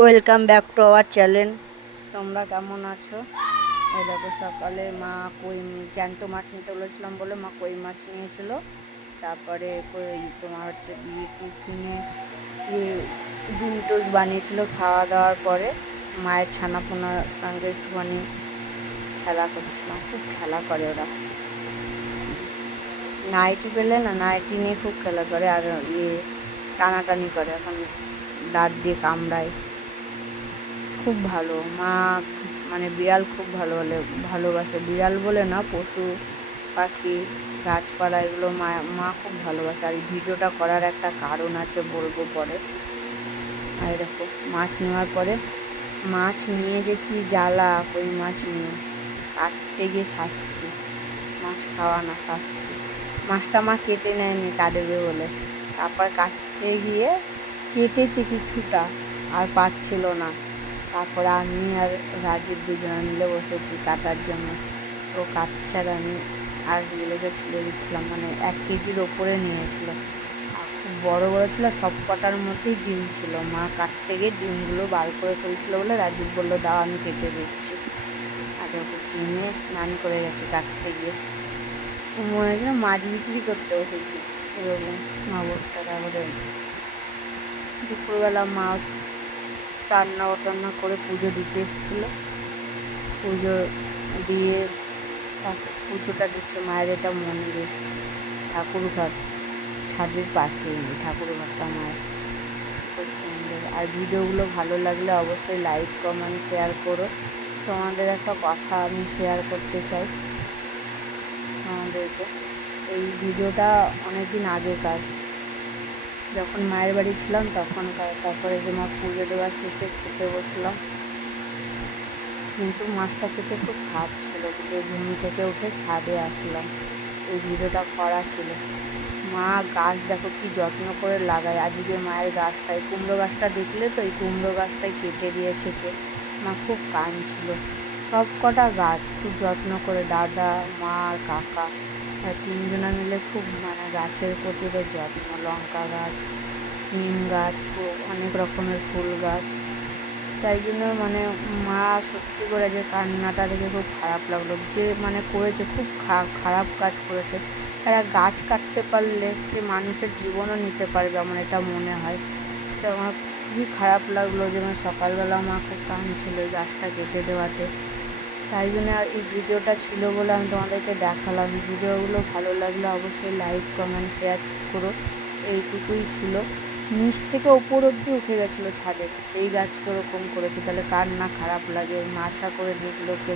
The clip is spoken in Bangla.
Welcome back to our channel. তোমরা কেমন আছো? এই দেখো, সকালে মা জ্যান্ত মাছ নিতে বলেছিলাম বলে মা কই মাছ নিয়েছিল। তারপরে তোমার হচ্ছে টিফিনে ডিম টোস্ট বানিয়েছিল। খাওয়া দাওয়ার পরে মায়ের ছানাপোনার সঙ্গে একটুখানি খেলা করছিলাম। খুব খেলা করে ওরা, নাইটি পেলে না নাইটি নিয়ে খুব খেলা করে, আর টানাটানি করে, এখন দাঁত দিয়ে কামড়ায়। খুব ভালো মা, মানে বিড়াল খুব ভালোবাসে। বিড়াল বলে না, পশু পাখি গাছপালা এগুলো মা খুব ভালোবাসে। আর এই ভিডিওটা করার একটা কারণ আছে, বলবো পরে। আর দেখো, মাছ নেওয়ার পরে মাছ নিয়ে যে কি জ্বালা, কই মাছ নিয়ে কাটতে গিয়ে শাস্তি। মাছ খাওয়া না, শাস্তি। মাছটা মা কেটে নেয়নি কাটবে বলে, তারপর কাটতে গিয়ে কেটেছে কিছুটা, আর পাচ্ছিল না। তারপরে আমি আর রাজীব দুজনে মিলে বসেছি কাটার জন্য। ও কাটছে আর আমি আঁশগুলোকে ছেড়ে দিচ্ছিলাম। মানে 1 কেজির ওপরে নিয়েছিল, আর খুব বড় বড় ছিল। সব কটার মধ্যেই ডিম ছিল। মা কাটতে গিয়ে ডিমগুলো বার করে ফেলছিল বলে রাজীব বললো, দাও আমি কেটে দিচ্ছি। আর ওকে কিনে স্নান করে গেছে কাটতে গিয়ে। মনে হচ্ছে মাছ বিক্রি করতে বসেছি, এরকম অবস্থা। তারপরে দুপুরবেলা মা রান্না করে পুজো দিতে এসেছিলো। পুজো দিয়ে পুজোটা দিচ্ছে মায়ের। এটা মন্দির, ঠাকুরঘাট, ছাদের পাশে ঠাকুরঘাটটা মায়ের। খুব সুন্দর। আর ভিডিওগুলো ভালো লাগলে অবশ্যই লাইক কমেন্ট শেয়ার করো। তোমাদের একটা কথা আমি শেয়ার করতে চাই আমাদেরকে। এই ভিডিওটা অনেক দিন আগেকার, যখন মায়ের বাড়ি ছিলাম তখনকার। তারপরে যে মা পুজো দেওয়ার শেষে খেতে বসলাম, কিন্তু মাছটা খেতে খুব স্বাদ ছিল। ঘুম থেকে উঠে ছাদে আসলাম, এই ভিডিওটা করা ছিল। মা গাছ দেখো কি যত্ন করে লাগায়। আজকে মায়ের গাছটায়, কুমড়ো গাছটা দেখলে তো, এই কুমড়ো গাছটাই কেটে দিয়েছে কে। মা খুব কাঁদছিল। সব কটা গাছ খুব যত্ন করে, দাদা, মা আর কাকা, তিনজনা মিলে খুব গাছের প্রতি যত্ন। লঙ্কা গাছ, শিম গাছ, অনেক রকমের ফুল গাছ। তাই জন্য মা সত্যি করে যে কান্নাটা দেখে খুব খারাপ লাগলো। যে করেছে, খুব খারাপ কাজ করেছে। এরা গাছ কাটতে পারলে সে মানুষের জীবনও নিতে পারবে, আমার এটা মনে হয়। তো আমার খুবই খারাপ লাগলো যে সকালবেলা মা খুব কাঁদছিল এই গাছটা কেটে দেওয়াতে। তাই জন্য আর এই ভিডিওটা ছিল বলে আমি তোমাদেরকে দেখালাম। ভিডিওগুলো ভালো লাগলে অবশ্যই লাইক কমেন্ট শেয়ার করো। এইটুকুই ছিল। নিচ থেকে ওপর অব্দি উঠে গেছিলো ছাদে, সেই গাছকে ওরকম করেছে, তাহলে কার না খারাপ লাগে। মাছা করে দিয়েছিল কে।